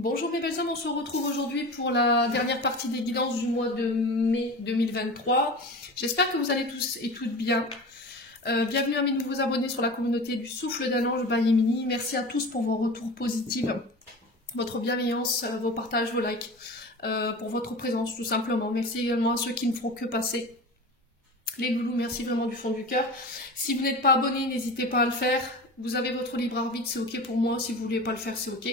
Bonjour mes belles âmes, on se retrouve aujourd'hui pour la dernière partie des guidances du mois de mai 2023. J'espère que vous allez tous et toutes bien. Bienvenue à mes nouveaux abonnés sur la communauté du Souffle d'un Ange by Emily. Merci à tous pour vos retours positifs, votre bienveillance, vos partages, vos likes, pour votre présence tout simplement. Merci également à ceux qui ne font que passer. Les loulous, merci vraiment du fond du cœur. Si vous n'êtes pas abonné, n'hésitez pas à le faire. Vous avez votre libre arbitre, c'est ok pour moi. Si vous ne voulez pas le faire, c'est ok.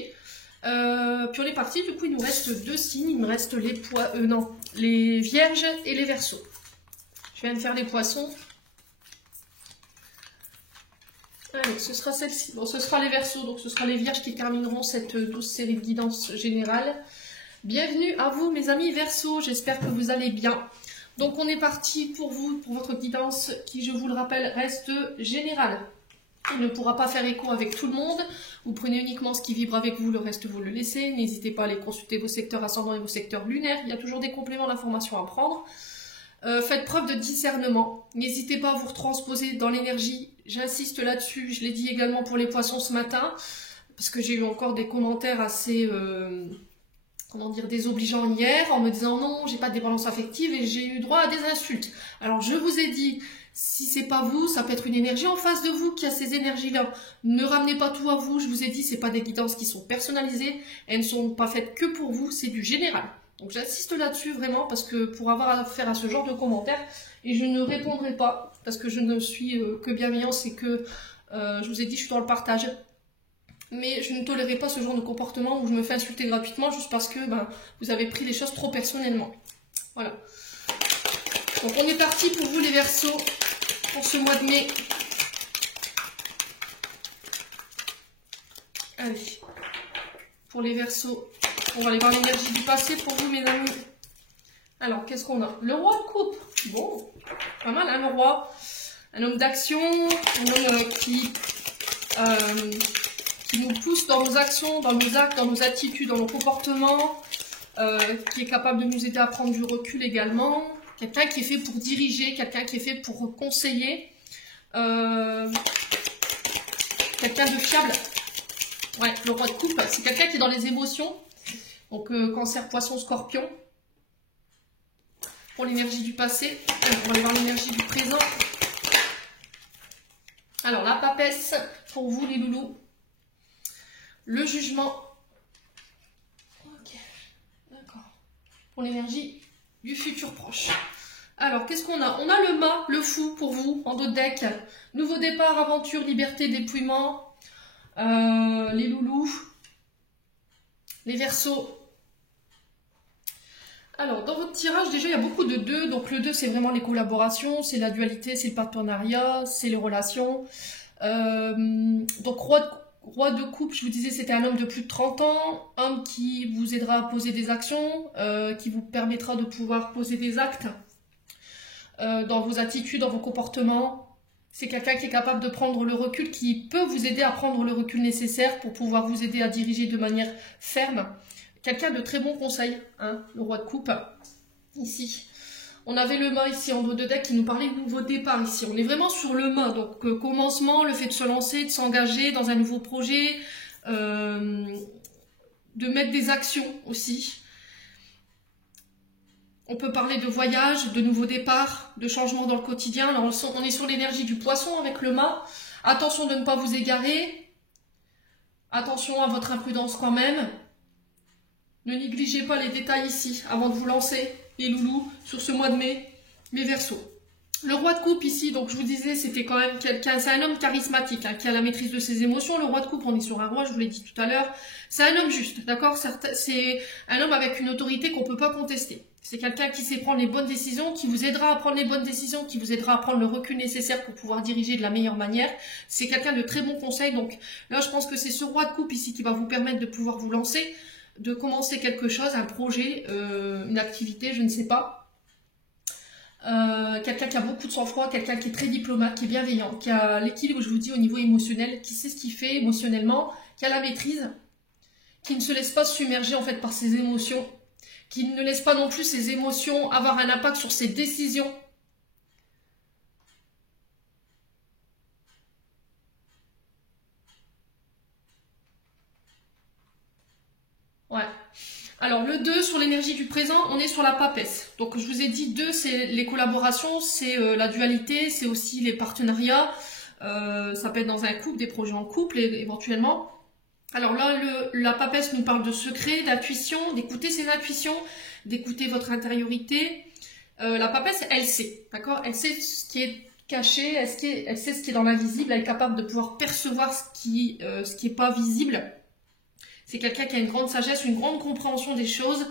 Puis on est parti, du coup il nous reste deux signes, il me reste les vierges et les verseaux. Je viens de faire les poissons. Allez, ce sera celle-ci. Bon, ce sera les verseaux, donc ce sera les vierges qui termineront cette douce série de guidance générale. Bienvenue à vous mes amis verseaux, j'espère que vous allez bien. Donc on est parti pour vous, pour votre guidance qui, je vous le rappelle, reste générale. Il ne pourra pas faire écho avec tout le monde. Vous prenez uniquement ce qui vibre avec vous, le reste vous le laissez. N'hésitez pas à aller consulter vos secteurs ascendants et vos secteurs lunaires. Il y a toujours des compléments d'information à prendre. Faites preuve de discernement. N'hésitez pas à vous retransposer dans l'énergie. J'insiste là-dessus. Je l'ai dit également pour les poissons ce matin. Parce que j'ai eu encore des commentaires assez... comment dire, désobligeants hier. En me disant non, j'ai pas de dépendance affective. Et j'ai eu droit à des insultes. Alors je vous ai dit... Si c'est pas vous, ça peut être une énergie en face de vous qui a ces énergies-là. Ne ramenez pas tout à vous. Je vous ai dit, c'est pas des guidances qui sont personnalisées. Elles ne sont pas faites que pour vous, c'est du général. Donc j'insiste là-dessus vraiment parce que pour avoir affaire à ce genre de commentaires, et je ne répondrai pas parce que je ne suis que bienveillance et que je vous ai dit, je suis dans le partage. Mais je ne tolérerai pas ce genre de comportement où je me fais insulter gratuitement juste parce que vous avez pris les choses trop personnellement. Voilà. Donc on est parti pour vous les Verseaux. Pour ce mois de mai. Allez, pour les Verseaux, on va aller voir l'énergie du passé pour vous, mes amis. Alors, qu'est-ce qu'on a? Le roi de coupe. Bon, pas mal, hein, le roi. Un homme d'action, un homme qui nous pousse dans nos actions, dans nos actes, dans nos attitudes, dans nos comportements, qui est capable de nous aider à prendre du recul également. Quelqu'un qui est fait pour diriger, quelqu'un qui est fait pour conseiller. Quelqu'un de fiable. Ouais, le roi de coupe, c'est quelqu'un qui est dans les émotions. Donc cancer, poisson, scorpion. Pour l'énergie du passé. On va aller voir l'énergie du présent. Alors, la papesse, pour vous les loulous. Le jugement. Ok, d'accord. Pour l'énergie du futur proche. Alors, qu'est-ce qu'on a? On a le mât, le fou pour vous, en dos de deck. Nouveau départ, aventure, liberté, dépouillement. Les loulous. Les verseaux. Alors, dans votre tirage, déjà, il y a beaucoup de 2. Donc, le 2, c'est vraiment les collaborations, c'est la dualité, c'est le partenariat, c'est les relations. Donc, roi de coupe, je vous disais, c'était un homme de plus de 30 ans, homme qui vous aidera à poser des actions, qui vous permettra de pouvoir poser des actes dans vos attitudes, dans vos comportements. C'est quelqu'un qui est capable de prendre le recul, qui peut vous aider à prendre le recul nécessaire pour pouvoir vous aider à diriger de manière ferme. Quelqu'un de très bon conseil, hein, le roi de coupe, ici. On avait le mât ici en dos de deck qui nous parlait de nouveau départ ici. On est vraiment sur le mât, donc commencement, le fait de se lancer, de s'engager dans un nouveau projet, de mettre des actions aussi. On peut parler de voyage, de nouveau départ, de changement dans le quotidien. Alors on est sur l'énergie du poisson avec le mât. Attention de ne pas vous égarer. Attention à votre imprudence quand même. Ne négligez pas les détails ici avant de vous lancer, les loulous, sur ce mois de mai, mes Verseaux. Le roi de coupe ici, donc je vous disais, c'était quand même quelqu'un, c'est un homme charismatique, hein, qui a la maîtrise de ses émotions. Le roi de coupe, on est sur un roi, je vous l'ai dit tout à l'heure. C'est un homme juste, d'accord? C'est un homme avec une autorité qu'on ne peut pas contester. C'est quelqu'un qui sait prendre les bonnes décisions, qui vous aidera à prendre les bonnes décisions, qui vous aidera à prendre le recul nécessaire pour pouvoir diriger de la meilleure manière. C'est quelqu'un de très bon conseil, donc là je pense que c'est ce roi de coupe ici qui va vous permettre de pouvoir vous lancer, de commencer quelque chose, un projet, une activité, je ne sais pas. Quelqu'un qui a beaucoup de sang-froid, quelqu'un qui est très diplomate, qui est bienveillant, qui a l'équilibre, je vous dis, au niveau émotionnel, qui sait ce qu'il fait émotionnellement, qui a la maîtrise, qui ne se laisse pas submerger en fait par ses émotions, qui ne laisse pas non plus ses émotions avoir un impact sur ses décisions. Ouais, Alors le 2, sur l'énergie du présent, on est sur la papesse. Donc je vous ai dit 2, c'est les collaborations, c'est la dualité, c'est aussi les partenariats. Ça peut être dans un couple, des projets en couple éventuellement. Alors là, la papesse nous parle de secret, d'intuition, d'écouter ses intuitions, d'écouter votre intériorité. La papesse, elle sait, d'accord? Elle sait ce qui est caché, elle sait ce qui est dans l'invisible, elle est capable de pouvoir percevoir ce qui est pas visible. C'est quelqu'un qui a une grande sagesse, une grande compréhension des choses,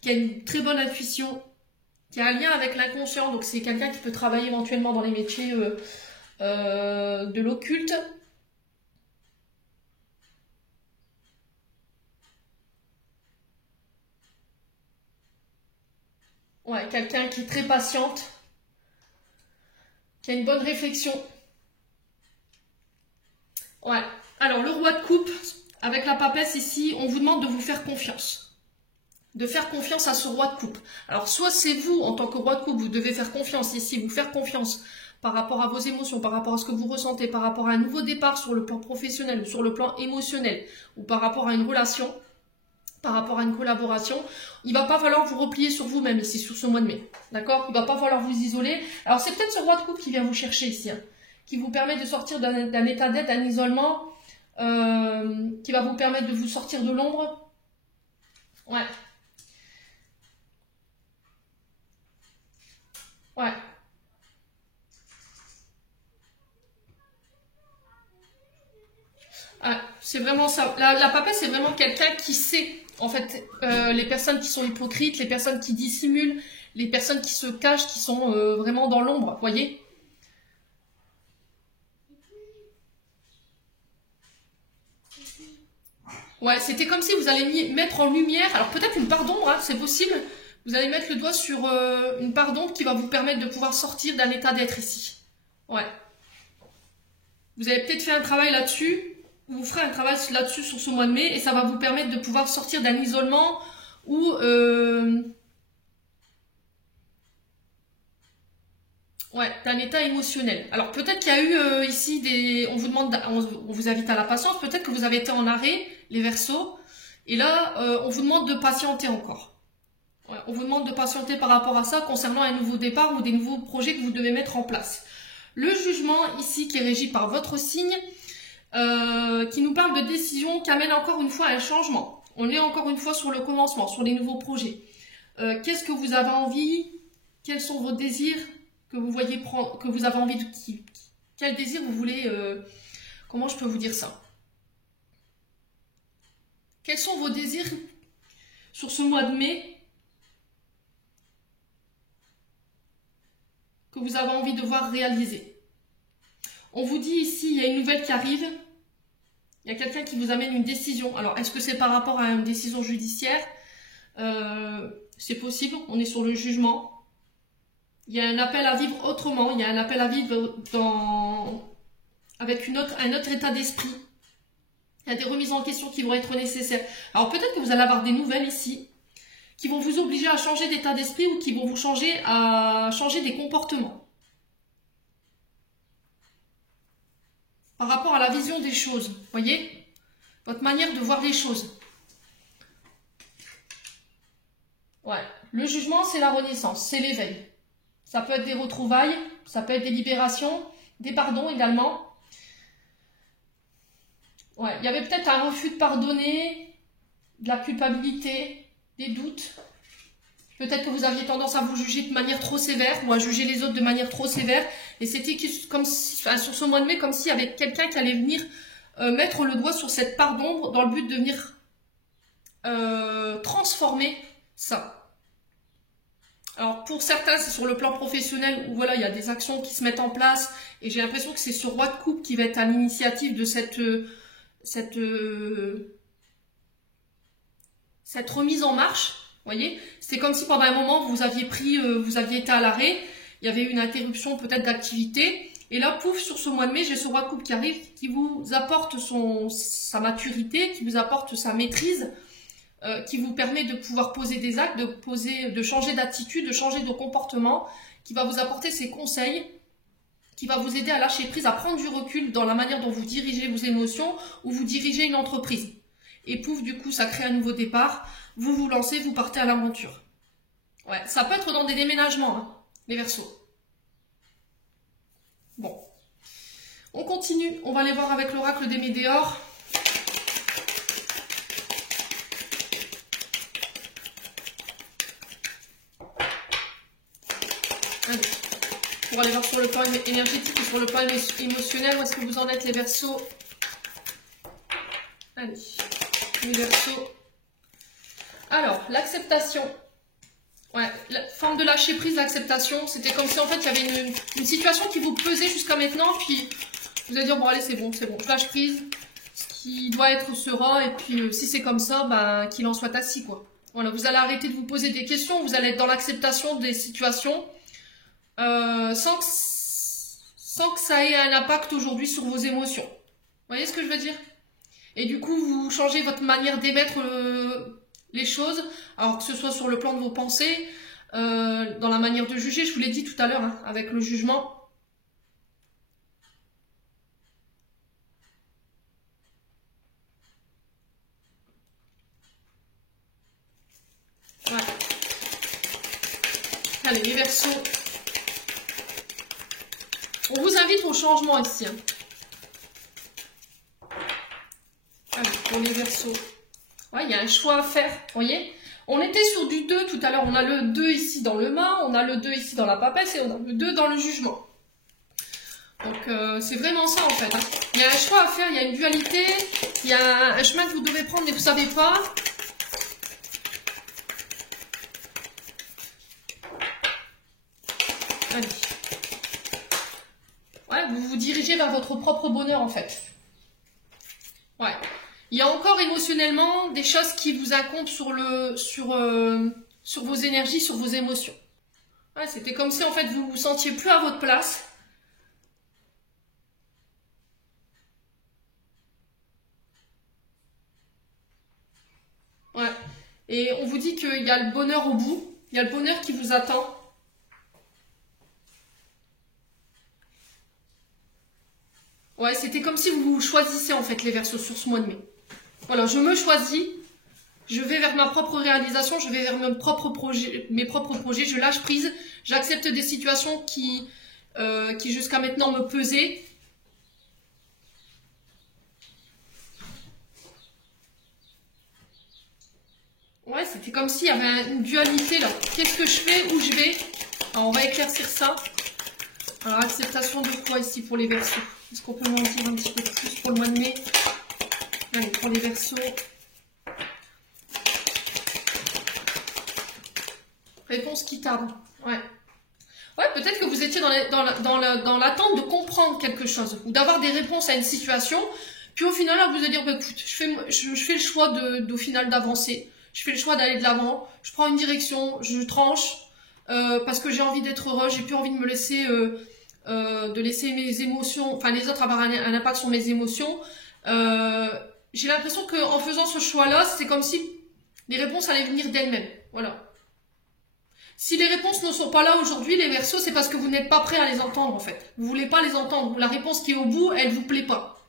qui a une très bonne intuition, qui a un lien avec l'inconscient. Donc c'est quelqu'un qui peut travailler éventuellement dans les métiers de l'occulte. Ouais, quelqu'un qui est très patiente, qui a une bonne réflexion. Ouais. Alors le roi de coupe, avec la papesse ici, on vous demande de vous faire confiance. De faire confiance à ce roi de coupe. Alors soit c'est vous, en tant que roi de coupe, vous devez faire confiance ici, vous faire confiance par rapport à vos émotions, par rapport à ce que vous ressentez, par rapport à un nouveau départ sur le plan professionnel ou sur le plan émotionnel, ou par rapport à une relation, par rapport à une collaboration. Il ne va pas falloir vous replier sur vous-même ici, sur ce mois de mai. D'accord? Il ne va pas falloir vous isoler. Alors c'est peut-être ce roi de coupe qui vient vous chercher ici, hein, qui vous permet de sortir d'un état d'aide, d'un isolement, qui va vous permettre de vous sortir de l'ombre. Ouais. Ouais. Ah, c'est vraiment ça. La papesse, c'est vraiment quelqu'un qui sait, en fait, les personnes qui sont hypocrites, les personnes qui dissimulent, les personnes qui se cachent, qui sont vraiment dans l'ombre, voyez? Ouais, c'était comme si vous allez mettre en lumière, alors peut-être une part d'ombre, hein, c'est possible. Vous allez mettre le doigt sur une part d'ombre qui va vous permettre de pouvoir sortir d'un état d'être ici. Ouais. Vous avez peut-être fait un travail là-dessus, vous ferez un travail là-dessus sur ce mois de mai, et ça va vous permettre de pouvoir sortir d'un isolement ou ouais, d'un état émotionnel. Alors peut-être qu'il y a eu ici des... On vous demande, on vous invite à la patience, peut-être que vous avez été en arrêt, les Verseaux, et là, on vous demande de patienter encore. Ouais, on vous demande de patienter par rapport à ça concernant un nouveau départ ou des nouveaux projets que vous devez mettre en place. Le jugement ici qui est régi par votre signe, qui nous parle de décision qui amène encore une fois un changement. On est encore une fois sur le commencement, sur les nouveaux projets. Qu'est-ce que vous avez envie? Quels sont vos désirs que vous voyez prendre, que vous avez envie de... Quel désir vous voulez... comment je peux vous dire ça? Quels sont vos désirs sur ce mois de mai que vous avez envie de voir réaliser? On vous dit ici, il y a une nouvelle qui arrive. Il y a quelqu'un qui vous amène une décision. Alors, est-ce que c'est par rapport à une décision judiciaire? C'est possible, on est sur le jugement. Il y a un appel à vivre autrement. Il y a un appel à vivre avec un autre état d'esprit. Il y a des remises en question qui vont être nécessaires. Alors, peut-être que vous allez avoir des nouvelles ici qui vont vous obliger à changer d'état d'esprit ou qui vont vous changer des comportements. Par rapport à la vision des choses, voyez, votre manière de voir les choses. Ouais, le jugement, c'est la renaissance, c'est l'éveil. Ça peut être des retrouvailles, ça peut être des libérations, des pardons également. Ouais, il y avait peut-être un refus de pardonner, de la culpabilité, des doutes. Peut-être que vous aviez tendance à vous juger de manière trop sévère ou à juger les autres de manière trop sévère. Et c'était comme si, enfin, sur ce mois de mai, comme s'il y avait quelqu'un qui allait venir mettre le doigt sur cette part d'ombre dans le but de venir transformer ça. Alors pour certains, c'est sur le plan professionnel où voilà, il y a des actions qui se mettent en place. Et j'ai l'impression que c'est ce roi de coupe qui va être à l'initiative de cette remise en marche. Voyez, c'est comme si pendant un moment vous aviez été à l'arrêt, il y avait une interruption peut-être d'activité, et là, pouf, sur ce mois de mai, j'ai ce roi de coupe qui arrive, qui vous apporte sa maturité, qui vous apporte sa maîtrise, qui vous permet de pouvoir poser des actes, de changer d'attitude, de changer de comportement, qui va vous apporter ses conseils, qui va vous aider à lâcher prise, à prendre du recul dans la manière dont vous dirigez vos émotions ou vous dirigez une entreprise. et pouf, du coup, ça crée un nouveau départ. Vous vous lancez, vous partez à l'aventure. Ouais, ça peut être dans des déménagements, hein, les Verseaux. Bon. On continue. On va aller voir avec l'oracle des Météores. Allez. Pour aller voir sur le plan énergétique et sur le plan émotionnel, où est-ce que vous en êtes, les Verseaux? Allez, les Verseaux. Alors, l'acceptation. Ouais, la forme de lâcher prise, l'acceptation, c'était comme si en fait il y avait une situation qui vous pesait jusqu'à maintenant, puis vous allez dire bon allez c'est bon, je lâche prise, ce qui doit être sera, et puis si c'est comme ça, bah, qu'il en soit assis quoi. Voilà, vous allez arrêter de vous poser des questions, vous allez être dans l'acceptation des situations, sans que ça ait un impact aujourd'hui sur vos émotions. Vous voyez ce que je veux dire? Et du coup, vous changez votre manière d'émettre les choses, alors que ce soit sur le plan de vos pensées, dans la manière de juger, je vous l'ai dit tout à l'heure, hein, avec le jugement. Voilà. Allez, les Verseaux. On vous invite au changement ici. Hein. Allez, pour les Verseaux. Ouais, il y a un choix à faire, vous voyez? On était sur du 2 tout à l'heure, on a le 2 ici dans le mât, on a le 2 ici dans la papesse et on a le 2 dans le jugement. Donc c'est vraiment ça en fait. Hein. Il y a un choix à faire, il y a une dualité, il y a un chemin que vous devez prendre mais vous ne savez pas. Allez. Ouais, vous vous dirigez vers votre propre bonheur en fait. Ouais. Il y a encore émotionnellement des choses qui vous incombent sur vos énergies, sur vos émotions. Ouais, c'était comme si en fait vous vous sentiez plus à votre place. Ouais. Et on vous dit qu'il y a le bonheur au bout, il y a le bonheur qui vous attend. Ouais, c'était comme si vous choisissez en fait les Verseaux sur ce mois de mai. Voilà, je me choisis, je vais vers ma propre réalisation, je vais vers mes propres projets, je lâche prise, j'accepte des situations qui jusqu'à maintenant me pesaient. Ouais, c'était comme s'il y avait une dualité là. Qu'est-ce que je fais, où je vais? Alors, on va éclaircir ça. Alors, acceptation de quoi ici pour les Verseaux? Est-ce qu'on peut m'en dire un petit peu plus pour le mois de mai? Allez, pour les Verseaux. Réponse qui tarde. Ouais. Ouais, peut-être que vous étiez dans l'attente de comprendre quelque chose ou d'avoir des réponses à une situation. Puis au final, là, vous allez dire, bah, écoute, je fais le choix au final d'avancer. Je fais le choix d'aller de l'avant. Je prends une direction, je tranche parce que j'ai envie d'être heureux. J'ai plus envie de me laisser, de laisser mes émotions, enfin les autres avoir un impact sur mes émotions. J'ai l'impression qu'en faisant ce choix-là, c'est comme si les réponses allaient venir d'elles-mêmes. Voilà. Si les réponses ne sont pas là aujourd'hui, les Verseaux, c'est parce que vous n'êtes pas prêts à les entendre, en fait. Vous ne voulez pas les entendre. La réponse qui est au bout, elle ne vous plaît pas.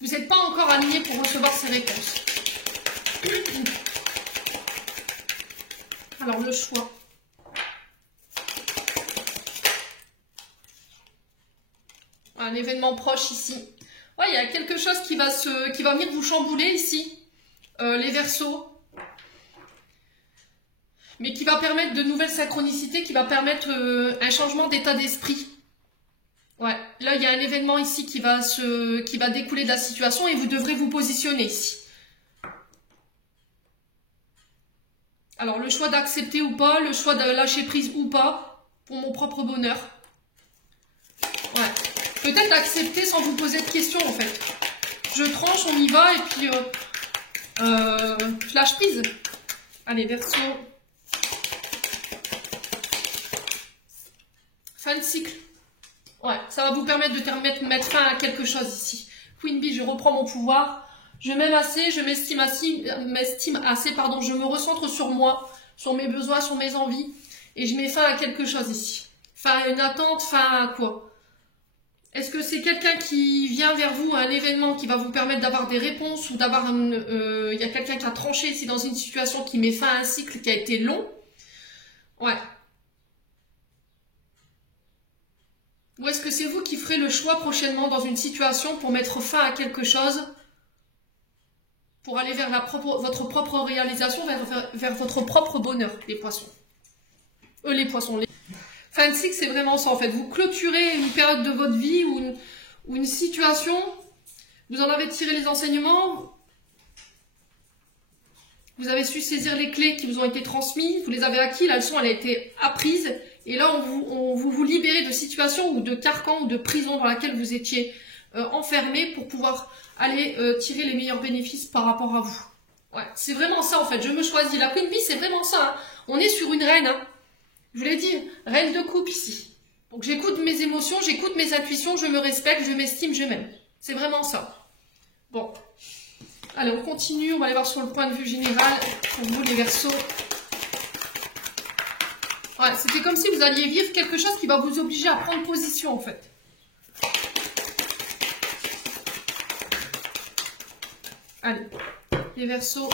Vous n'êtes pas encore aligné pour recevoir ces réponses. Alors, le choix. Un événement proche ici. Ouais, il y a quelque chose qui va venir vous chambouler ici. Les Verseaux. Mais qui va permettre de nouvelles synchronicités, qui va permettre un changement d'état d'esprit. Ouais, là il y a un événement ici qui va découler de la situation et vous devrez vous positionner ici. Alors le choix d'accepter ou pas, le choix de lâcher prise ou pas, pour mon propre bonheur. Ouais, peut-être accepter sans vous poser de questions en fait. Je tranche, on y va et puis je lâche prise. Allez, Verseau. Fin de cycle. Ouais, ça va vous permettre de mettre fin à quelque chose ici. Queen Bee, je reprends mon pouvoir. Je m'aime assez, je m'estime assez, je me recentre sur moi, sur mes besoins, sur mes envies. Et je mets fin à quelque chose ici. Fin à une attente, fin à quoi? Est-ce que c'est quelqu'un qui vient vers vous à un événement qui va vous permettre d'avoir des réponses ou d'avoir il y a quelqu'un qui a tranché ici dans une situation qui met fin à un cycle qui a été long? Ouais. Ou est-ce que c'est vous qui ferez le choix prochainement dans une situation pour mettre fin à quelque chose, pour aller vers votre propre réalisation, vers votre propre bonheur, les poissons. Les poissons. Fin de cycle, c'est vraiment ça en fait. Vous clôturez une période de votre vie ou une situation, vous en avez tiré les enseignements, vous avez su saisir les clés qui vous ont été transmises, vous les avez acquis, la leçon elle a été apprise, et là on vous libérez de situations ou de carcans ou de prisons dans laquelle vous étiez enfermé pour pouvoir aller tirer les meilleurs bénéfices par rapport à vous. Ouais, c'est vraiment ça en fait, je me choisis. La Queen Bee, c'est vraiment ça. Hein. On est sur une reine, hein. Je vous l'ai dit, reine de coupe ici. Donc j'écoute mes émotions, j'écoute mes intuitions, je me respecte, je m'estime, je m'aime. C'est vraiment ça. Bon. Allez, on continue, on va aller voir sur le point de vue général pour vous les Verseaux. Ouais, c'était comme si vous alliez vivre quelque chose qui va vous obliger à prendre position en fait. Allez, les Verseaux.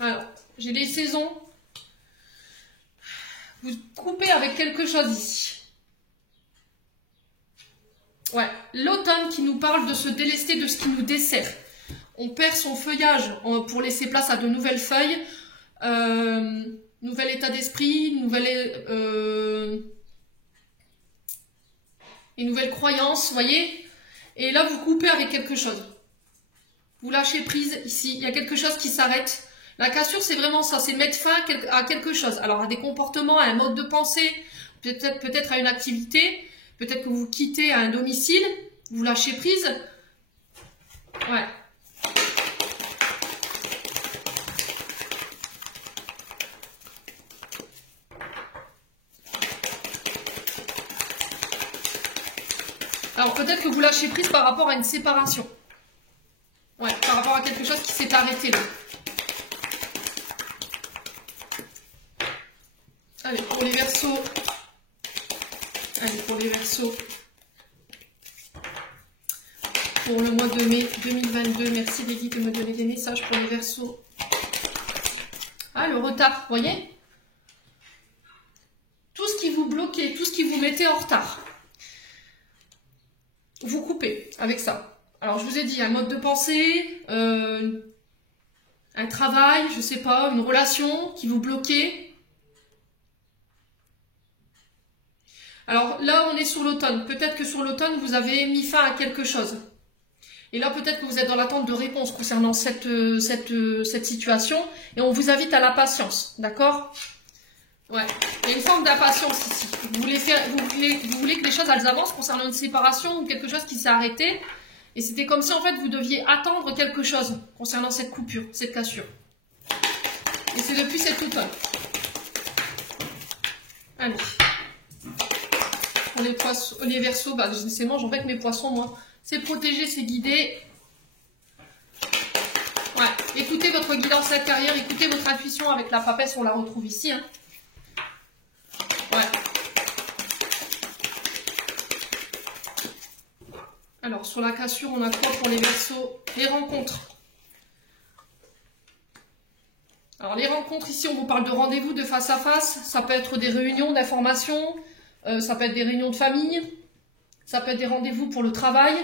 Alors, j'ai les saisons. Vous coupez avec quelque chose ici. Ouais, l'automne qui nous parle de se délester de ce qui nous dessert. On perd son feuillage pour laisser place à de nouvelles feuilles. Nouvel état d'esprit, une nouvelle croyance, vous voyez. Et là, vous coupez avec quelque chose. Vous lâchez prise ici. Il y a quelque chose qui s'arrête. La cassure, c'est vraiment ça. C'est mettre fin à quelque chose. Alors, à des comportements, à un mode de pensée, peut-être à une activité. Peut-être que vous quittez un domicile. Vous lâchez prise. Ouais. Alors peut-être que vous lâchez prise par rapport à une séparation. Ouais, par rapport à quelque chose qui s'est arrêté là. Allez, pour les Verseaux. Allez, pour les Verseaux. Pour le mois de mai 2022. Merci les guides de me donner des messages pour les Verseaux. Ah, le retard, vous voyez? Tout ce qui vous bloquait, tout ce qui vous mettait en retard. Vous coupez avec ça. Alors, je vous ai dit, un mode de pensée, un travail, je sais pas, une relation qui vous bloquait. Alors là, on est sur l'automne. Peut-être que sur l'automne, vous avez mis fin à quelque chose. Et là, peut-être que vous êtes dans l'attente de réponses concernant cette situation. Et on vous invite à la patience, d'accord ? Ouais, il y a une forme d'impatience ici. Vous voulez que les choses elles avancent concernant une séparation ou quelque chose qui s'est arrêté. Et c'était comme si en fait vous deviez attendre quelque chose concernant cette coupure, cette cassure. Et c'est depuis cet automne. Allez. Pour les poissons, les Verseaux, bah c'est moi, j'en fais avec mes poissons moi. C'est protégé, c'est guidé. Ouais, écoutez votre guidance intérieure, écoutez votre intuition avec la papesse, on la retrouve ici. Hein. Ouais. Alors, sur la cassure, on a quoi pour les Verseaux? Les rencontres. Alors, les rencontres, ici, on vous parle de rendez-vous de face à face. Ça peut être des réunions d'information, ça peut être des réunions de famille, ça peut être des rendez-vous pour le travail,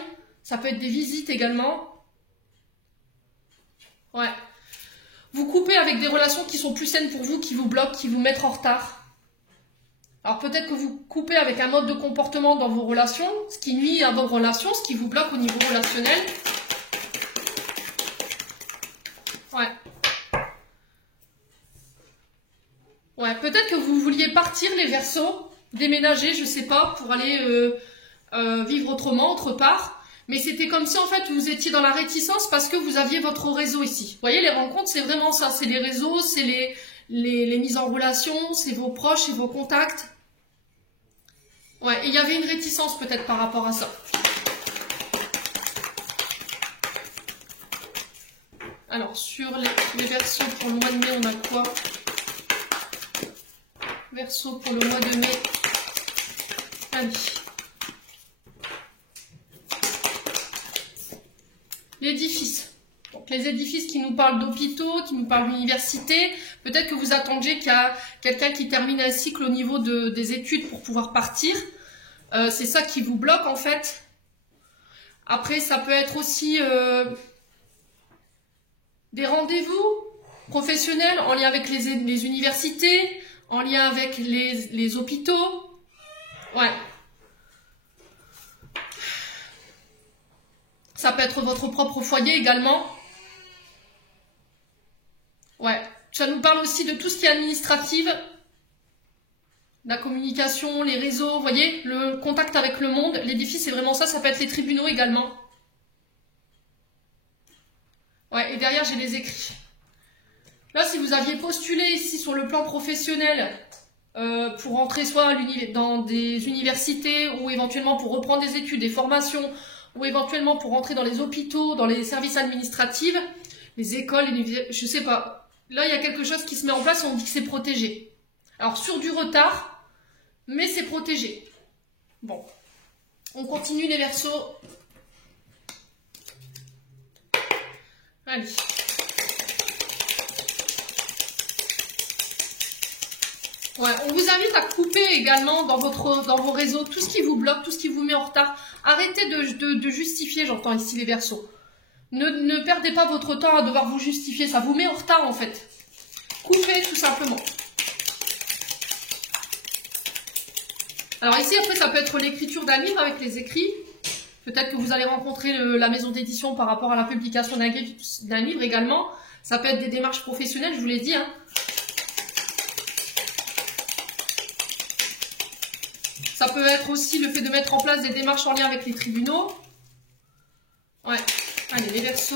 ça peut être des visites également. Ouais. Vous coupez avec des relations qui sont plus saines pour vous, qui vous bloquent, qui vous mettent en retard. Alors peut-être que vous coupez avec un mode de comportement dans vos relations, ce qui nuit à vos relations, ce qui vous bloque au niveau relationnel. Ouais. Ouais, peut-être que vous vouliez partir les Verseaux, déménager, je sais pas, pour aller vivre autrement, autre part. Mais c'était comme si en fait vous étiez dans la réticence parce que vous aviez votre réseau ici. Vous voyez, les rencontres, c'est vraiment ça. C'est les réseaux, c'est les mises en relation, c'est vos proches, c'est vos contacts. Ouais, et il y avait une réticence peut-être par rapport à ça. Alors, sur les Verseaux pour le mois de mai, on a quoi? Verseau pour le mois de mai Allez. L'édifice. Donc les édifices qui nous parlent d'hôpitaux, qui nous parlent d'université. Peut-être que vous attendiez qu'il y a quelqu'un qui termine un cycle au niveau des études pour pouvoir partir. C'est ça qui vous bloque en fait. Après, ça peut être aussi des rendez-vous professionnels en lien avec les universités, en lien avec les hôpitaux. Ouais. Ça peut être votre propre foyer également. Ouais. Ça nous parle aussi de tout ce qui est administratif. La communication, les réseaux, vous voyez, le contact avec le monde. L'édifice, c'est vraiment ça. Ça peut être les tribunaux également. Ouais, et derrière, j'ai les écrits. Là, si vous aviez postulé ici sur le plan professionnel pour entrer soit dans des universités ou éventuellement pour reprendre des études, des formations, ou éventuellement pour entrer dans les hôpitaux, dans les services administratifs, les écoles, je sais pas. Là, il y a quelque chose qui se met en place et on dit que c'est protégé. Alors, sur du retard, mais c'est protégé. Bon, on continue les Verseaux. Allez. Ouais, on vous invite à couper également dans vos réseaux tout ce qui vous bloque, tout ce qui vous met en retard. Arrêtez de justifier, j'entends ici les Verseaux. Ne perdez pas votre temps à devoir vous justifier, ça vous met en retard en fait. Coupez tout simplement. Alors ici, après, ça peut être l'écriture d'un livre avec les écrits. Peut-être que vous allez rencontrer la maison d'édition par rapport à la publication d'un livre également. Ça peut être des démarches professionnelles, je vous l'ai dit. Hein. Ça peut être aussi le fait de mettre en place des démarches en lien avec les tribunaux. Ouais, allez, les Verseaux.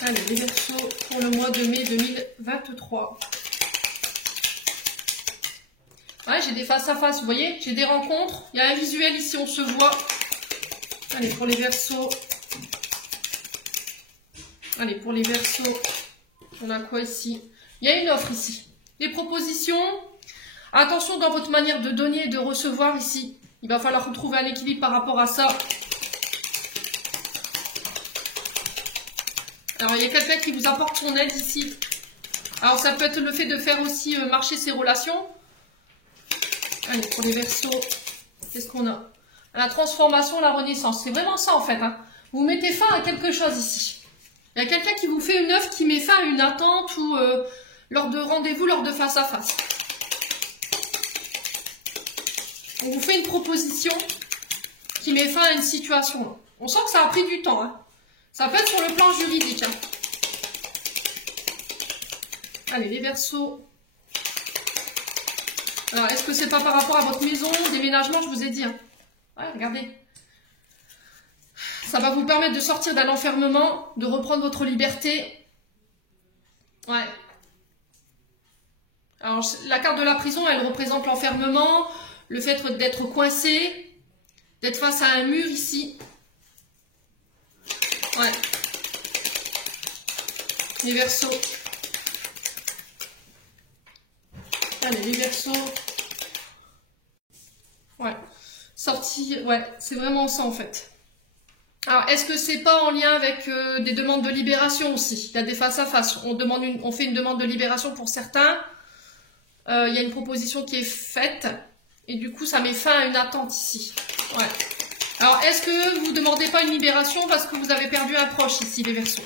Allez, les Verseaux pour le mois de mai 2023. Ouais, j'ai des face à face, vous voyez, j'ai des rencontres. Il y a un visuel ici, on se voit. Allez, pour les Verseaux. Allez, pour les Verseaux, on a quoi ici? Il y a une offre ici. Les propositions. Attention dans votre manière de donner et de recevoir ici. Il va falloir trouver un équilibre par rapport à ça. Alors, il y a quelqu'un qui vous apporte son aide ici. Alors, ça peut être le fait de faire aussi marcher ses relations. Allez, pour les Verseaux, qu'est-ce qu'on a? La transformation, la renaissance. C'est vraiment ça, en fait. Hein. Vous mettez fin à quelque chose ici. Il y a quelqu'un qui vous fait une œuvre qui met fin à une attente ou lors de rendez-vous, lors de face à face. On vous fait une proposition qui met fin à une situation. On sent que ça a pris du temps. Hein. Ça peut être sur le plan juridique. Hein. Allez, les Verseaux. Alors, est-ce que c'est pas par rapport à votre maison, déménagement, je vous ai dit. Hein. Ouais, regardez. Ça va vous permettre de sortir d'un enfermement, de reprendre votre liberté. Ouais. Alors, la carte de la prison, elle représente l'enfermement, le fait d'être coincé, d'être face à un mur ici. Ouais. Les Verseaux. Allez, les Verseaux. Ouais. Sortie, ouais, c'est vraiment ça en fait. Alors, est-ce que c'est pas en lien avec des demandes de libération aussi? Il y a des face-à-face. On fait une demande de libération pour certains. Il y a une proposition qui est faite. Et du coup, ça met fin à une attente ici. Ouais. Alors, est-ce que vous ne demandez pas une libération parce que vous avez perdu un proche ici, les Verseaux?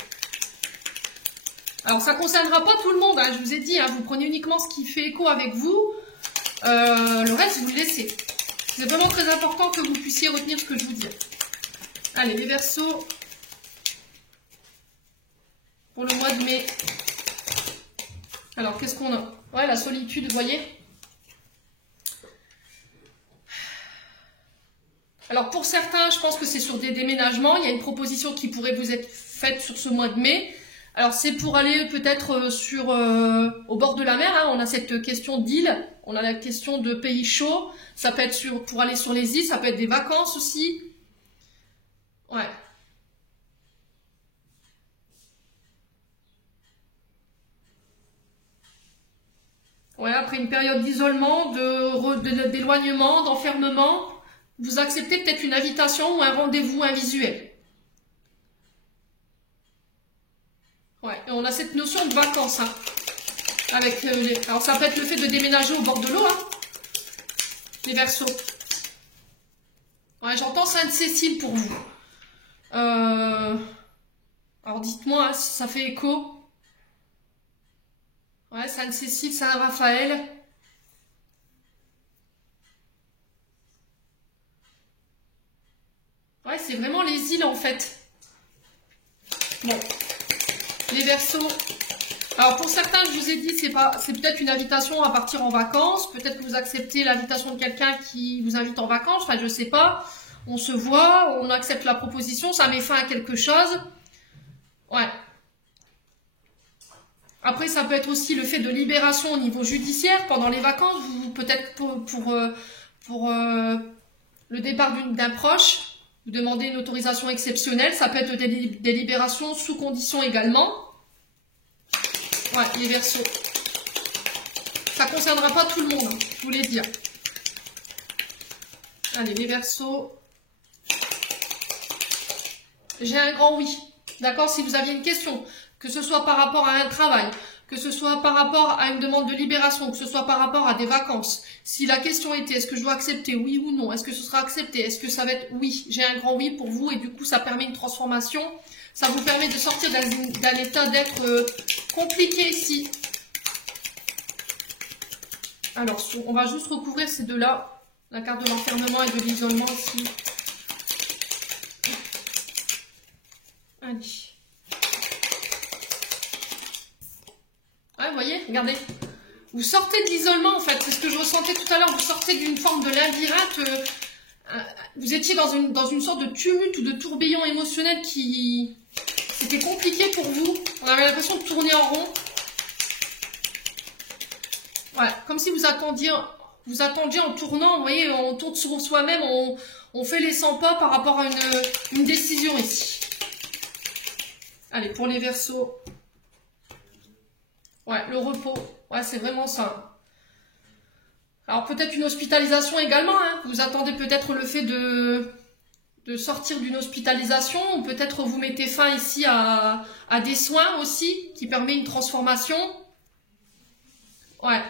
Alors, ça ne concernera pas tout le monde. Hein, je vous ai dit, hein, vous prenez uniquement ce qui fait écho avec vous. Le reste, vous le laissez. C'est vraiment très important que vous puissiez retenir ce que je vous dis. Allez, les Verseaux. Pour le mois de mai. Alors, qu'est-ce qu'on a? Ouais, la solitude, vous voyez. Alors, pour certains, je pense que c'est sur des déménagements. Il y a une proposition qui pourrait vous être faite sur ce mois de mai. Alors, c'est pour aller peut-être au bord de la mer. Hein. On a cette question d'île. On a la question de pays chauds. Ça peut être pour aller sur les îles. Ça peut être des vacances aussi. Ouais. Ouais, après une période d'isolement, d'éloignement, d'enfermement, vous acceptez peut-être une invitation ou un rendez-vous invisuel. Ouais, et on a cette notion de vacances, hein, avec alors ça peut être le fait de déménager au bord de l'eau, hein, les Verseaux. Ouais, j'entends Sainte-Cécile pour vous. Alors dites-moi hein, si ça fait écho. Ouais, Sainte-Cécile, Saint-Raphaël. Ouais, c'est vraiment les îles en fait. Bon, les Verseaux. Alors pour certains, je vous ai dit, c'est peut-être une invitation à partir en vacances. Peut-être que vous acceptez l'invitation de quelqu'un qui vous invite en vacances. Enfin, je sais pas. On se voit, on accepte la proposition, ça met fin à quelque chose. Ouais. Après, ça peut être aussi le fait de libération au niveau judiciaire pendant les vacances. Peut-être pour le départ d'un proche, vous demandez une autorisation exceptionnelle. Ça peut être des libérations sous condition également. Ouais, les Verseaux. Ça ne concernera pas tout le monde, je voulais dire. Allez, les Verseaux. J'ai un grand oui. D'accord, si vous aviez une question, que ce soit par rapport à un travail, que ce soit par rapport à une demande de libération, que ce soit par rapport à des vacances, si la question était est-ce que je dois accepter oui ou non, est-ce que ce sera accepté, est-ce que ça va être oui, j'ai un grand oui pour vous et du coup ça permet une transformation, ça vous permet de sortir d'un état d'être compliqué ici. Alors on va juste recouvrir ces deux-là, la carte de l'enfermement et de l'isolement ici. Allez. Ouais, vous voyez, regardez. Vous sortez de l'isolement, en fait. C'est ce que je ressentais tout à l'heure. Vous sortez d'une forme de labyrinthe. Vous étiez dans une sorte de tumulte ou de tourbillon émotionnel qui... C'était compliqué pour vous. On avait l'impression de tourner en rond. Ouais, comme si vous attendiez en tournant. Vous voyez, on tourne sur soi-même. On fait les 100 pas par rapport à une décision ici. Allez, pour les Verseaux. Ouais, le repos. Ouais, c'est vraiment ça. Alors, peut-être une hospitalisation également. Hein. Vous attendez peut-être le fait de sortir d'une hospitalisation. Ou peut-être vous mettez fin ici à des soins aussi, qui permet une transformation. Ouais.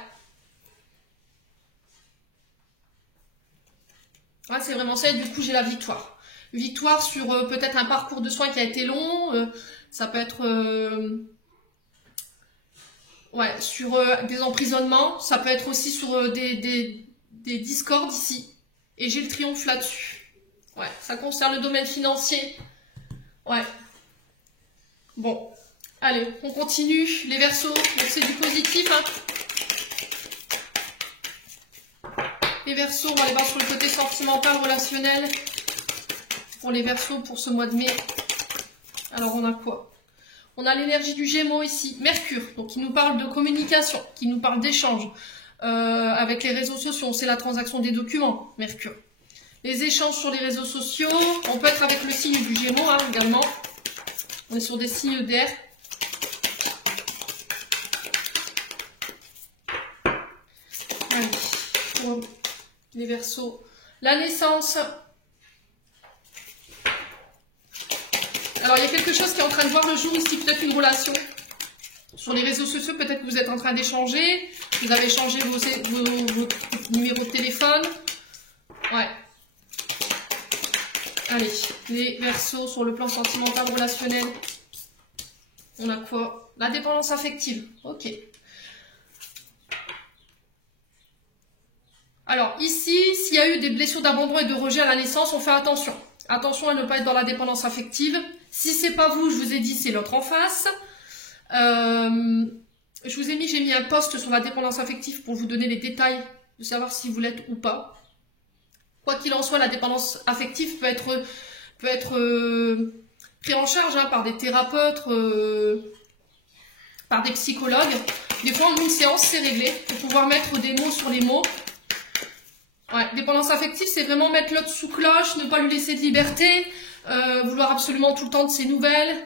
Ouais, c'est vraiment ça. Et du coup, j'ai la victoire. Victoire sur peut-être un parcours de soins qui a été long. Ça peut être... ouais, sur des emprisonnements, ça peut être aussi sur des discordes ici. Et j'ai le triomphe là-dessus. Ouais, ça concerne le domaine financier. Ouais. Bon, allez, on continue. Les Verseaux, donc c'est du positif. Hein. Les Verseaux, on va aller voir sur le côté sentimental, relationnel. Pour les Verseaux, pour ce mois de mai. Alors, on a quoi ? On a l'énergie du Gémeaux ici, Mercure, donc qui nous parle de communication, qui nous parle d'échange avec les réseaux sociaux. C'est la transaction des documents, Mercure. Les échanges sur les réseaux sociaux, on peut être avec le signe du Gémeaux hein, également. On est sur des signes d'air. Allez, pour les Verseaux. La naissance. Alors, il y a quelque chose qui est en train de voir le jour ici, peut-être une relation. Sur les réseaux sociaux, peut-être que vous êtes en train d'échanger. Vous avez changé vos numéros de téléphone. Ouais. Allez, les Verseaux sur le plan sentimental, relationnel. On a quoi? La dépendance affective. Ok. Alors, ici, s'il y a eu des blessures d'abandon et de rejet à la naissance, on fait attention. Attention à ne pas être dans la dépendance affective. Si c'est pas vous, je vous ai dit, c'est l'autre en face. Je vous ai mis, j'ai mis un post sur la dépendance affective pour vous donner les détails de savoir si vous l'êtes ou pas. Quoi qu'il en soit, la dépendance affective peut être pris en charge hein, par des thérapeutes, par des psychologues. Des fois, en une séance, c'est réglé pour pouvoir mettre des mots sur les mots. Ouais, dépendance affective, c'est vraiment mettre l'autre sous cloche, ne pas lui laisser de liberté, vouloir absolument tout le temps de ses nouvelles.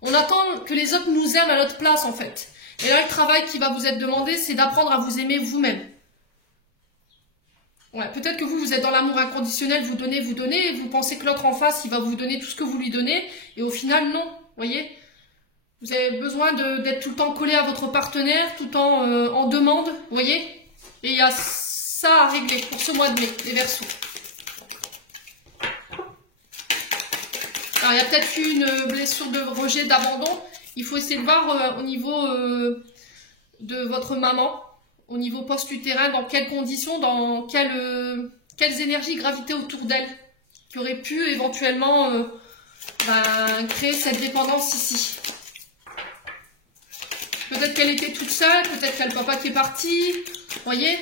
On attend que les autres nous aiment à notre place, en fait. Et là, le travail qui va vous être demandé, c'est d'apprendre à vous aimer vous-même. Ouais, peut-être que vous êtes dans l'amour inconditionnel, vous donnez, et vous pensez que l'autre en face, il va vous donner tout ce que vous lui donnez, et au final, non, vous voyez. Vous avez besoin d'être tout le temps collé à votre partenaire, tout le temps en demande, vous voyez. Et il y a ça à régler pour ce mois de mai, les Verseaux. Alors, il y a peut-être eu une blessure de rejet, d'abandon. Il faut essayer de voir au niveau de votre maman, au niveau post-utérin, dans quelles conditions, dans quelles énergies gravitaient autour d'elle, qui auraient pu éventuellement créer cette dépendance ici. Peut-être qu'elle était toute seule, peut-être qu'il y a le papa qui est parti, vous voyez.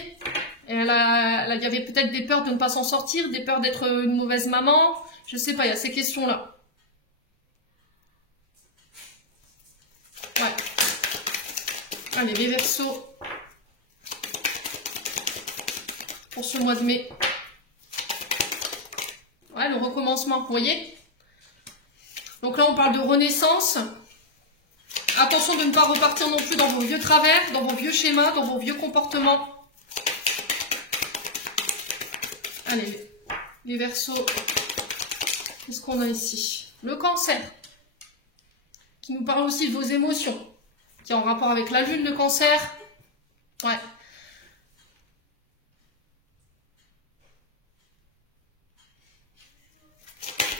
Et il y avait peut-être des peurs de ne pas s'en sortir, des peurs d'être une mauvaise maman, je sais pas, il y a ces questions-là. Ouais. Allez, les Verseaux. Pour ce mois de mai. Ouais, le recommencement, vous voyez. Donc là, on parle de renaissance. Attention de ne pas repartir non plus dans vos vieux travers, dans vos vieux schémas, dans vos vieux comportements. Allez, les Verseaux. Qu'est-ce qu'on a ici? Le Cancer, qui nous parle aussi de vos émotions, qui est en rapport avec la Lune, le Cancer. Ouais.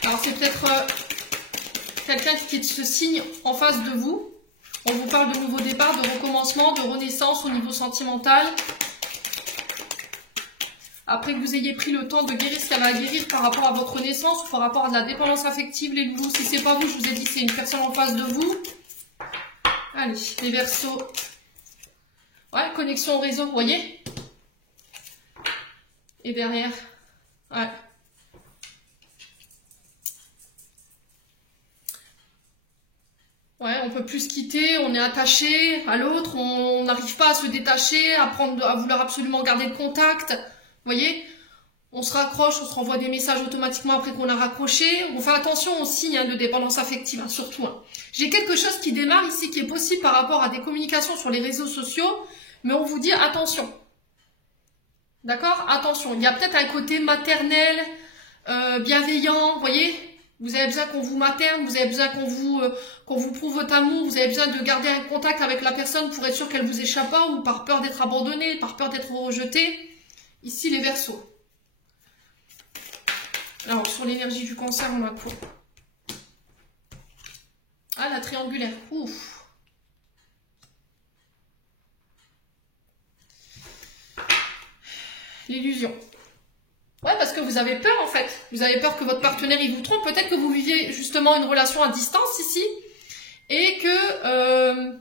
Alors c'est peut-être quelqu'un qui est de ce signe en face de vous. On vous parle de nouveau départ, de recommencement, de renaissance au niveau sentimental. Après que vous ayez pris le temps de guérir ce qu'il y avait à guérir par rapport à votre naissance ou par rapport à de la dépendance affective, les loulous, si c'est pas vous, je vous ai dit c'est une personne en face de vous. Allez, les Verseaux. Ouais, connexion au réseau, vous voyez. Et derrière, ouais. Ouais, on peut plus se quitter, on est attaché à l'autre, on n'arrive pas à se détacher, à vouloir absolument garder le contact. Vous voyez, on se raccroche, on se renvoie des messages automatiquement après qu'on a raccroché. On fait attention aux signes de dépendance affective, hein, surtout. Hein. J'ai quelque chose qui démarre ici, qui est possible par rapport à des communications sur les réseaux sociaux, mais on vous dit attention. D'accord? Attention, il y a peut-être un côté maternel, bienveillant, vous voyez. Vous avez besoin qu'on vous materne, vous avez besoin qu'on vous prouve votre amour, vous avez besoin de garder un contact avec la personne pour être sûr qu'elle vous échappe pas, ou par peur d'être abandonné, par peur d'être rejeté. Ici, les Verseaux. Alors, sur l'énergie du Cancer, on a quoi? Ah, la triangulaire. Ouf. L'illusion. Ouais, parce que vous avez peur, en fait. Vous avez peur que votre partenaire, il vous trompe. Peut-être que vous viviez justement une relation à distance, ici. Et que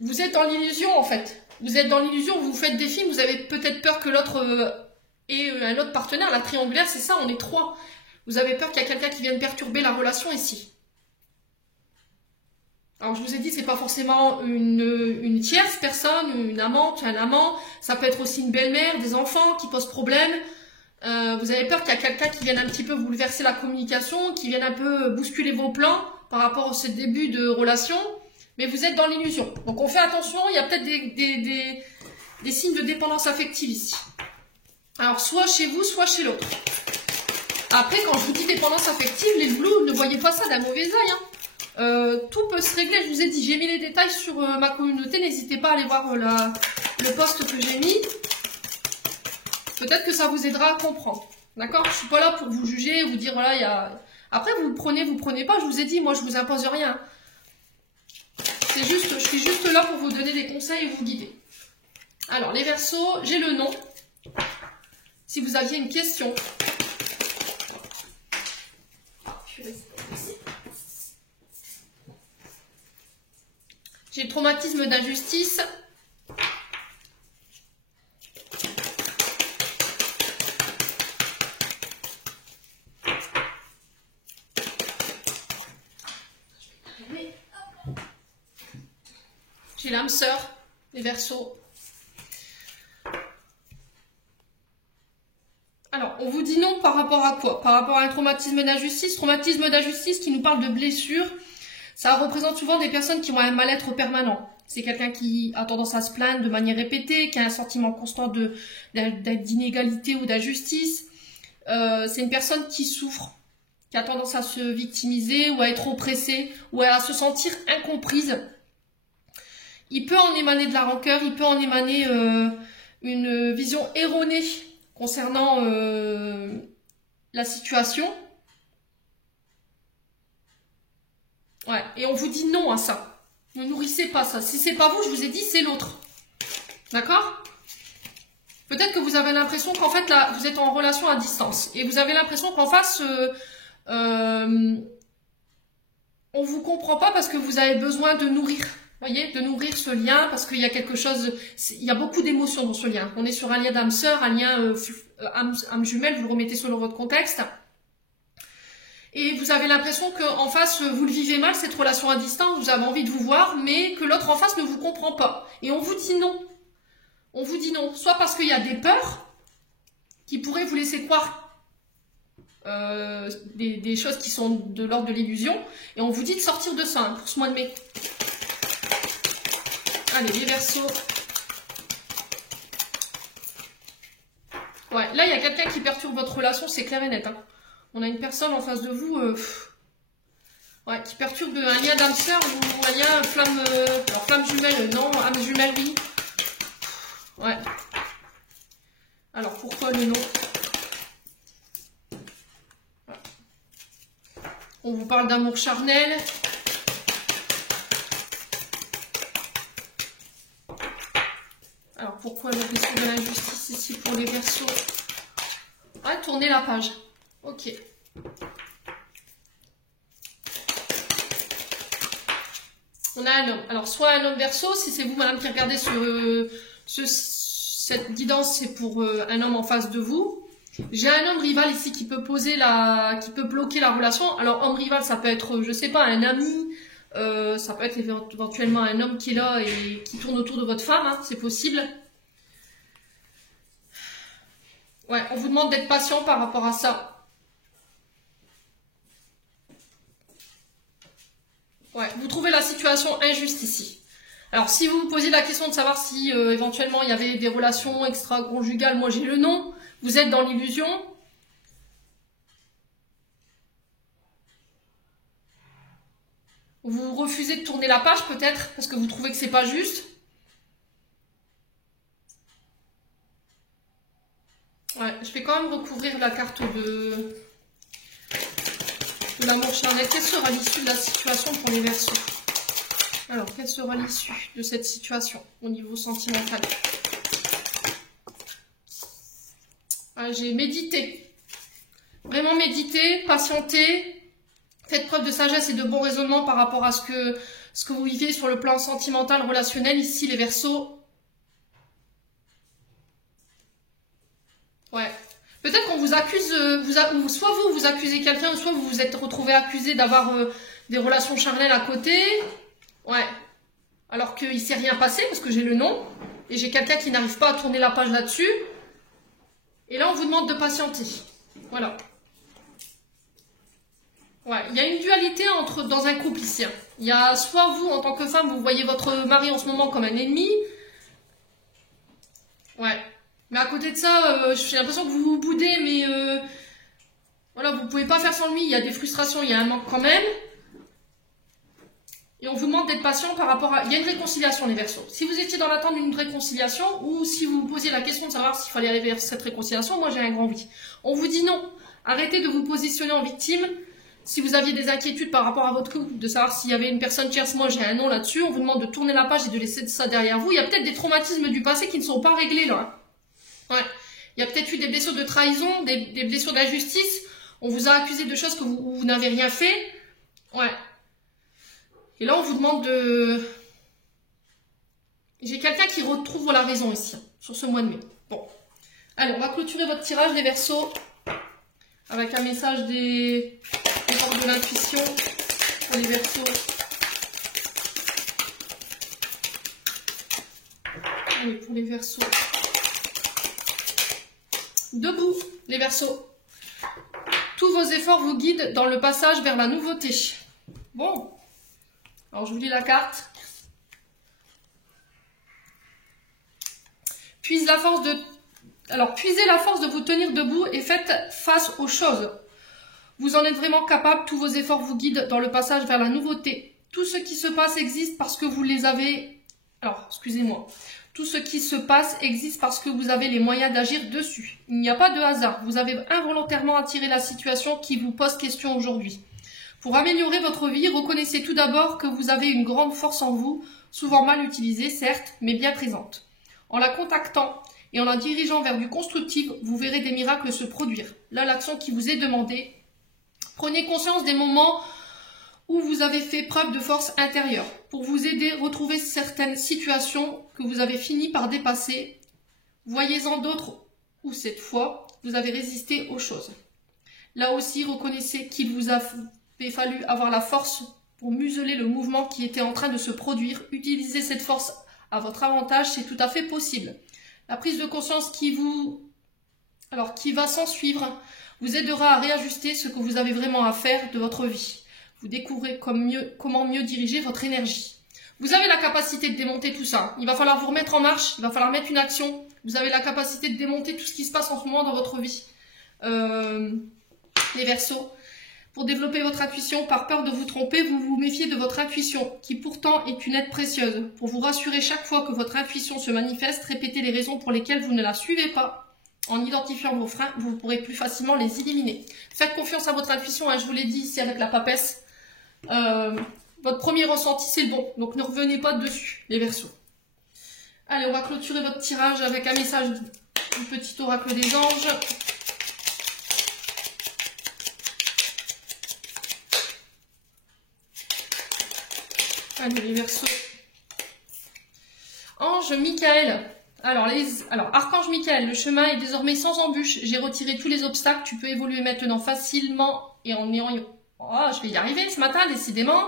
vous êtes dans l'illusion, en fait. Vous êtes dans l'illusion, vous faites des films, vous avez peut-être peur que l'autre ait un autre partenaire. La triangulaire, c'est ça, on est trois. Vous avez peur qu'il y a quelqu'un qui vienne perturber la relation ici. Alors, je vous ai dit, c'est pas forcément une tierce personne, une amante, un amant. Ça peut être aussi une belle-mère, des enfants qui posent problème. Vous avez peur qu'il y a quelqu'un qui vienne un petit peu bouleverser la communication, qui vienne un peu bousculer vos plans par rapport à ce début de relation. Mais vous êtes dans l'illusion. Donc, on fait attention, il y a peut-être des signes de dépendance affective ici. Alors, soit chez vous, soit chez l'autre. Après, quand je vous dis dépendance affective, les loulous, ne voyez pas ça d'un mauvais œil. Hein. Tout peut se régler, je vous ai dit, j'ai mis les détails sur ma communauté, n'hésitez pas à aller voir le post que j'ai mis. Peut-être que ça vous aidera à comprendre. D'accord? Je suis pas là pour vous juger, vous dire, voilà, il y a... Après, vous prenez pas, je vous ai dit, moi, je vous impose rien. C'est juste, je suis juste là pour vous donner des conseils et vous guider. Alors, les Verseaux, j'ai le nom. Si vous aviez une question. J'ai le traumatisme d'injustice. J'ai l'âme sœur, les Verseaux. Alors, on vous dit non par rapport à quoi? Par rapport à un traumatisme d'injustice. Traumatisme d'injustice qui nous parle de blessures. Ça représente souvent des personnes qui ont un mal-être permanent. C'est quelqu'un qui a tendance à se plaindre de manière répétée, qui a un sentiment constant d'inégalité ou d'injustice. C'est une personne qui souffre, qui a tendance à se victimiser ou à être oppressée ou à se sentir incomprise. Il peut en émaner de la rancœur, il peut en émaner une vision erronée concernant la situation. Ouais, et on vous dit non à ça. Ne nourrissez pas ça. Si c'est pas vous, je vous ai dit, c'est l'autre. D'accord? Peut-être que vous avez l'impression qu'en fait, là, vous êtes en relation à distance. Et vous avez l'impression qu'en face, on vous comprend pas parce que vous avez besoin de nourrir. Voyez, de nourrir ce lien parce qu'il y a quelque chose, il y a beaucoup d'émotions dans ce lien. On est sur un lien d'âme sœur, un lien âme jumelle, vous le remettez selon votre contexte. Et vous avez l'impression qu'en face, vous le vivez mal, cette relation à distance, vous avez envie de vous voir, mais que l'autre en face ne vous comprend pas. Et on vous dit non. On vous dit non. Soit parce qu'il y a des peurs qui pourraient vous laisser croire des choses qui sont de l'ordre de l'illusion. Et on vous dit de sortir de ça hein, pour ce mois de mai. Allez, les Verseaux. Ouais, là, il y a quelqu'un qui perturbe votre relation, c'est clair et net. Hein. On a une personne en face de vous ouais, qui perturbe un lien d'âme sœur ou un lien flamme, alors flamme jumelle, non, âme jumelle, oui. Ouais. Alors, pourquoi le non? Ouais. On vous parle d'amour charnel. Alors, pourquoi le blessure de l'injustice ici pour les Verseaux? Ouais, tournez la page. Ok. On a un homme. Alors, soit un homme Verseau, si c'est vous, madame, qui regardez sur cette guidance, c'est pour un homme en face de vous. J'ai un homme rival ici qui peut qui peut bloquer la relation. Alors, homme rival, ça peut être, je sais pas, un ami, ça peut être éventuellement un homme qui est là et qui tourne autour de votre femme, hein, c'est possible. Ouais, on vous demande d'être patient par rapport à ça. Ouais, vous trouvez la situation injuste ici. Alors, si vous vous posez la question de savoir si éventuellement il y avait des relations extra-conjugales, moi j'ai le non. Vous êtes dans l'illusion. Vous refusez de tourner la page peut-être parce que vous trouvez que c'est pas juste. Ouais, je vais quand même recouvrir la carte de l'amour charnel. Quelle sera l'issue de la situation pour les Verseaux? Alors, quelle sera l'issue de cette situation au niveau sentimental? Ah, j'ai médité. Vraiment médité, patienté. Faites preuve de sagesse et de bon raisonnement par rapport à ce que vous vivez sur le plan sentimental, relationnel. Ici, les Verseaux. Ouais. Peut-être qu'on vous accuse, soit vous accusez quelqu'un, soit vous vous êtes retrouvé accusé d'avoir des relations charnelles à côté. Ouais. Alors qu'il ne s'est rien passé parce que j'ai le nom. Et j'ai quelqu'un qui n'arrive pas à tourner la page là-dessus. Et là, on vous demande de patienter. Voilà. Ouais, il y a une dualité dans un couple ici. Hein. Il y a soit vous, en tant que femme, vous voyez votre mari en ce moment comme un ennemi. Ouais. Mais à côté de ça, j'ai l'impression que vous vous boudez, mais voilà, vous pouvez pas faire sans lui. Il y a des frustrations, il y a un manque quand même. Et on vous demande d'être patient par rapport à... Il y a une réconciliation, les Verseaux. Si vous étiez dans l'attente d'une réconciliation, ou si vous vous posiez la question de savoir s'il fallait aller vers cette réconciliation, moi j'ai un grand oui. On vous dit non. Arrêtez de vous positionner en victime. Si vous aviez des inquiétudes par rapport à votre couple, de savoir s'il y avait une personne tierce, moi j'ai un non là-dessus, on vous demande de tourner la page et de laisser ça derrière vous. Il y a peut-être des traumatismes du passé qui ne sont pas réglés là. Ouais. Il y a peut-être eu des blessures de trahison, des blessures d'injustice. On vous a accusé de choses que vous n'avez rien fait. Ouais. Et là, on vous demande de... J'ai quelqu'un qui retrouve la raison ici, sur ce mois de mai. Bon. Allez, on va clôturer votre tirage, les Verseaux, avec un message des portes de l'intuition pour les Verseaux. Allez, pour les Verseaux. Debout, les Verseaux. Tous vos efforts vous guident dans le passage vers la nouveauté. Bon. Alors, je vous lis la carte. puisez la force de vous tenir debout et faites face aux choses. Vous en êtes vraiment capable, tous vos efforts vous guident dans le passage vers la nouveauté. Tout ce qui se passe existe parce que vous les avez... Alors, excusez-moi. Tout ce qui se passe existe parce que vous avez les moyens d'agir dessus. Il n'y a pas de hasard. Vous avez involontairement attiré la situation qui vous pose question aujourd'hui. Pour améliorer votre vie, reconnaissez tout d'abord que vous avez une grande force en vous, souvent mal utilisée, certes, mais bien présente. En la contactant et en la dirigeant vers du constructif, vous verrez des miracles se produire. Là, l'action qui vous est demandée. Prenez conscience des moments où vous avez fait preuve de force intérieure pour vous aider à retrouver certaines situations que vous avez fini par dépasser. Voyez-en d'autres où cette fois, vous avez résisté aux choses. Là aussi, reconnaissez qu'il vous avait fallu avoir la force pour museler le mouvement qui était en train de se produire. Utilisez cette force à votre avantage, c'est tout à fait possible. La prise de conscience qui va s'en suivre vous aidera à réajuster ce que vous avez vraiment à faire de votre vie. Vous découvrez comment mieux diriger votre énergie. Vous avez la capacité de démonter tout ça. Il va falloir vous remettre en marche, il va falloir mettre une action. Vous avez la capacité de démonter tout ce qui se passe en ce moment dans votre vie. Les Verseaux. Pour développer votre intuition, par peur de vous tromper, vous vous méfiez de votre intuition, qui pourtant est une aide précieuse. Pour vous rassurer chaque fois que votre intuition se manifeste, répétez les raisons pour lesquelles vous ne la suivez pas. En identifiant vos freins, vous pourrez plus facilement les éliminer. Faites confiance à votre intuition, hein, je vous l'ai dit ici avec la papesse. Votre premier ressenti, c'est le bon. Donc ne revenez pas dessus, les Verseaux. Allez, on va clôturer votre tirage avec un message du petit oracle des anges. Allez, les Verseaux. Ange Michael. Alors, Archange Michael, le chemin est désormais sans embûche. J'ai retiré tous les obstacles. Tu peux évoluer maintenant facilement et en ayant... Oh, je vais y arriver ce matin, décidément.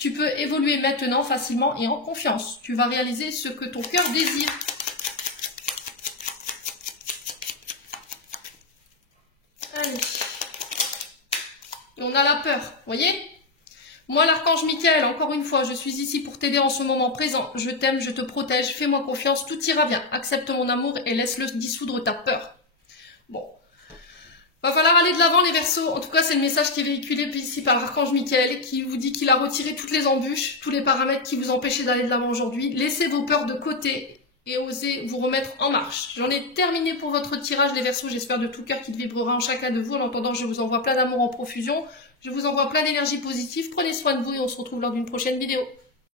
Tu peux évoluer maintenant facilement et en confiance. Tu vas réaliser ce que ton cœur désire. Allez. Et on a la peur, vous voyez ? Moi, l'archange Michael, encore une fois, je suis ici pour t'aider en ce moment présent. Je t'aime, je te protège, fais-moi confiance, tout ira bien. Accepte mon amour et laisse-le dissoudre ta peur. Bon. Va falloir aller de l'avant, les Verseaux. En tout cas, c'est le message qui est véhiculé ici par l'archange Michael, qui vous dit qu'il a retiré toutes les embûches, tous les paramètres qui vous empêchaient d'aller de l'avant aujourd'hui. Laissez vos peurs de côté et osez vous remettre en marche. J'en ai terminé pour votre tirage, les Verseaux. J'espère de tout cœur qu'il vibrera en chacun de vous. En attendant, je vous envoie plein d'amour en profusion. Je vous envoie plein d'énergie positive. Prenez soin de vous et on se retrouve lors d'une prochaine vidéo.